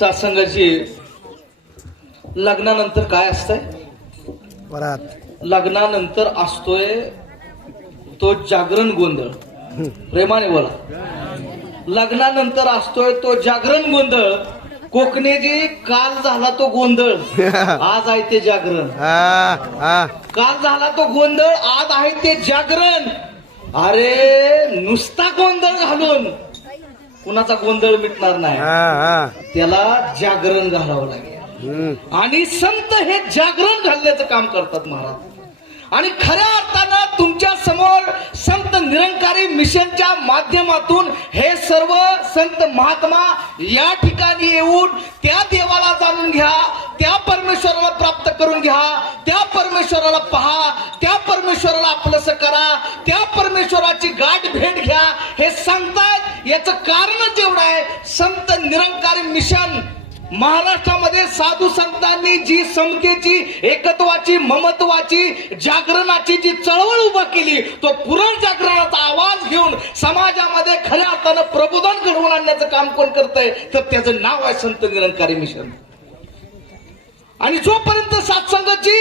सत्संगाची लग्नानंतर काय असतंय? लग्नानंतर असतोय तो जागरण गोंधळ. प्रेमाने बोला. लग्नानंतर असतोय तो जागरण गोंधळ. कोकणेजी काल झाला तो गोंधळ, आज आहे ते जागरण. काल झाला तो गोंधळ, आज आहे ते जागरण. अरे नुसता गोंधळ घालून कुणाचा गोंधळ मिटणार नाही, त्याला जागरण घालावं लागेल. आणि संत हे जागरण घालण्याचं काम करतात महाराज. आणि खऱ्या अर्थानं तुमच्या समोर संत निरंकारी मिशनच्या माध्यमातून हे सर्व संत महात्मा या ठिकाणी येऊन त्या देवाला जाणून घ्या, त्या परमेश्वराला प्राप्त करून घ्या, त्या परमेश्वराला पहा, त्या परमेश्वराला आपलंसं करा, त्या परमेश्वराची गाठ भेट घ्या हे सांगतायत. याचं कारणच एवढं आहे, संत निरंकारी मिशन महाराष्ट्रामध्ये साधू संतांनी जी समतेची, एकत्वाची, ममत्वाची, जागरणाची जी चळवळ उभा केली, तो पुरण जागरणाचा आवाज घेऊन समाजामध्ये खऱ्या अर्थानं प्रबोधन घडवून आणण्याचं काम कोण करतंय, तर त्याचं नाव आहे संत निरंकारी मिशन. आणि जोपर्यंत सत्संगाची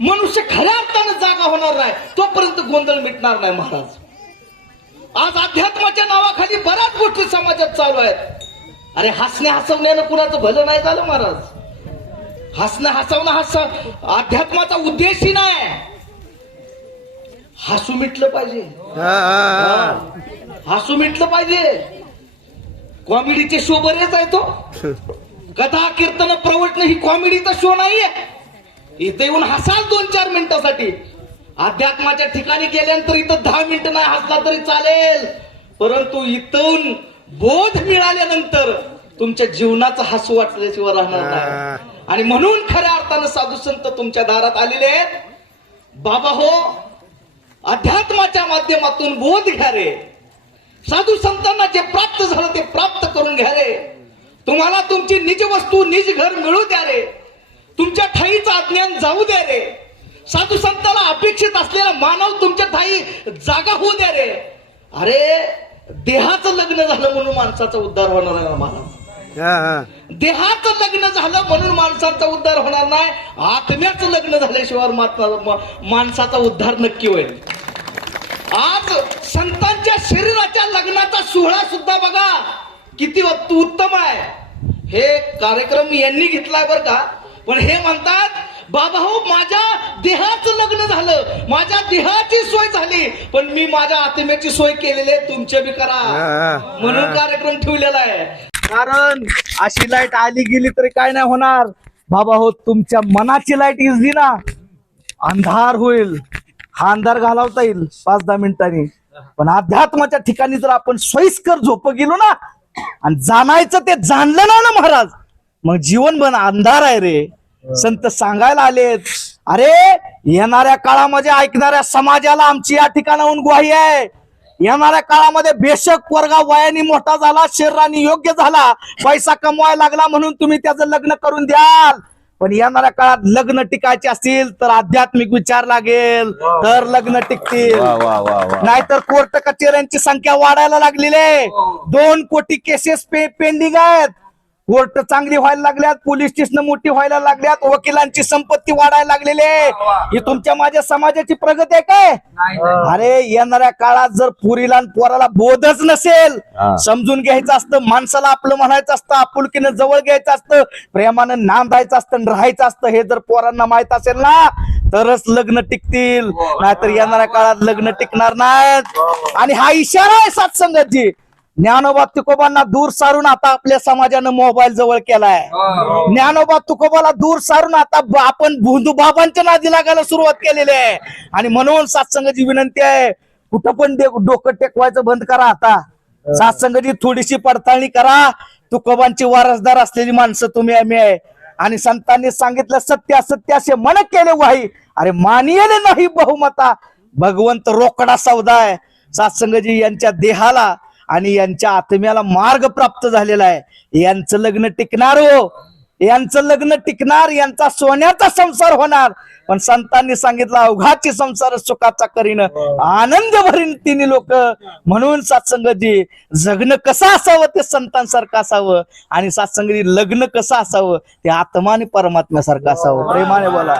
मनुष्य खऱ्या अर्थानं जागा होणार नाही, तोपर्यंत गोंधळ मिटणार नाही महाराज. आज अध्यात्माच्या नावाखाली बऱ्याच गोष्टी समाजात चालू आहेत. अरे हसण्या हसवण्यानं कुणाचं भलं नाही झालं महाराज. हसणं हसवणं अध्यात्माचा उद्देशही नाही. हसू मिटलं पाहिजे, हसू मिटलं पाहिजे. कॉमेडीचे शो बरेच आहे, तो कथा कीर्तन प्रवचन ही कॉमेडीचा शो नाहीये. इथे येऊन हसाल 2-4 मिनिटासाठी. अध्यात्माच्या ठिकाणी गेल्यानंतर इथं 10 मिनिटं नाही हसला तरी चालेल, परंतु इथून बोध मिळाल्यानंतर तुमच्या जीवनाचं हसू वाटल्याशिवाय राहणार नाही. आणि म्हणून खऱ्या अर्थानं साधू संत तुमच्या दारात आलेले आहेत. बाबा हो, अध्यात्माच्या माध्यमातून बोध घ्या रे. साधू संतांना जे प्राप्त झालं ते प्राप्त करून घ्या रे. तुम्हाला तुमची निज वस्तू, निज घर मिळू द्या रे. तुमच्या ठाईचं अज्ञान जाऊ द्या रे. साधू संतांना अपेक्षित असलेला मानव तुमच्या ठाई जागा होऊ द्या रे. अरे देहाचं लग्न झालं म्हणून माणसाचा उद्धार होणार आहे महाराज. देहाचं लग्न झालं म्हणून माणसाचा उद्धार होणार नाही. आत्म्याचं लग्न झाल्याशिवाय माणसाचा उद्धार नक्की होईल. आज संतांच्या शरीराच्या लग्नाचा सोहळा सुद्धा बघा किती उत्तम आहे. हे कार्यक्रम यांनी घेतलाय बर का, पण हे म्हणतात बाबा हो माझ्या देहाचं लग्न झालं, माझ्या देहाची सोय झाली, पण मी माझ्या आत्म्याची सोय केलेली आहे, तुमच्या बी करा म्हणून कार्यक्रम ठेवलेला आहे. कारण अशी लाईट आली गेली तरी काय नाही होणार. बाबा हो तुमच्या मनाची लाईट इजली ना, अंधार होईल. हा अंधार घालवता येईल 5-10 मिनिटांनी, पण अध्यात्माच्या ठिकाणी जर आपण सोयीस्कर झोप गेलो ना आणि जाणायचं ते जाणलं ना महाराज, मग जीवन बन अंधार आहे रे. संत सांगायला आलेत, अरे येणाऱ्या काळामध्ये ऐकणाऱ्या समाजाला आमची या ठिकाणाहून ग्वाही आहे. येणाऱ्या काळामध्ये बेशक पोरगा वयाने मोठा झाला, शरीराने योग्य झाला, पैसा कमवायला लागला म्हणून तुम्ही त्याचं लग्न करून द्याल, पण येणाऱ्या काळात लग्न टिकायचे असतील तर आध्यात्मिक विचार लागेल तर लग्न टिकतील. नाहीतर कोर्ट कचेऱ्यांची संख्या वाढायला लागलेली आहे. 2 कोटी केसेस पेंडिंग आहेत. कोर्ट चांगली व्हायला लागल्यात, पोलीस स्टेशन मोठी व्हायला लागल्यात, वकिलांची संपत्ती वाढायला लागलेली आहे. ही तुमच्या माझ्या समाजाची प्रगती आहे काय? अरे येणाऱ्या काळात जर पुरीला आणि पोराला बोधच नसेल, समजून घ्यायचं असतं, माणसाला आपलं म्हणायचं असतं, आपुलकीनं जवळ घ्यायचं असतं, प्रेमानं नांदायचं असतं, राहायचं असतं, हे जर पोरांना माहित असेल ना तरच लग्न टिकतील, नाहीतर येणाऱ्या काळात लग्न टिकणार नाहीत. आणि हा इशारा आहे सत्संगाची. ज्ञानोबा तुकोबांना दूर सारून आता आपल्या समाजानं मोबाईल जवळ केलाय. ज्ञानोबा तुकोबाला दूर सारून आता आपण भोंदू बाबांच्या नादी लागायला सुरुवात केलेली आहे. आणि म्हणून सत्संगाची विनंती आहे, कुठं पण डोकं टेकवायचं बंद करा. आता सत्संगाची थोडीशी पडताळणी करा. तुकोबांची वारसदार असलेली माणसं तुम्ही आम्ही आहे. आणि संतांनी सांगितलं सत्य असत्य असे मन केले वाही, अरे मानियले नाही बहुमता. भगवंत रोकडा सौदा आहे. सत्संगजी यांच्या देहाला आणि यांच्या आत्म्याला मार्ग प्राप्त झालेला आहे. यांचं लग्न टिकणार हो, यांचं लग्न टिकणार, यांचा सोन्याचा संसार होणार. पण संतांनी सांगितलं अवघाची संसार सुखाचा करीन, आनंद भरीन तिन्ही लोक. म्हणून सत्संगती जगणं कसं असावं ते संतांसारखं असावं, आणि सत्संगती लग्न कसं असावं ते आत्मा आणि परमात्म्यासारखं असावं. प्रेमाने बोला.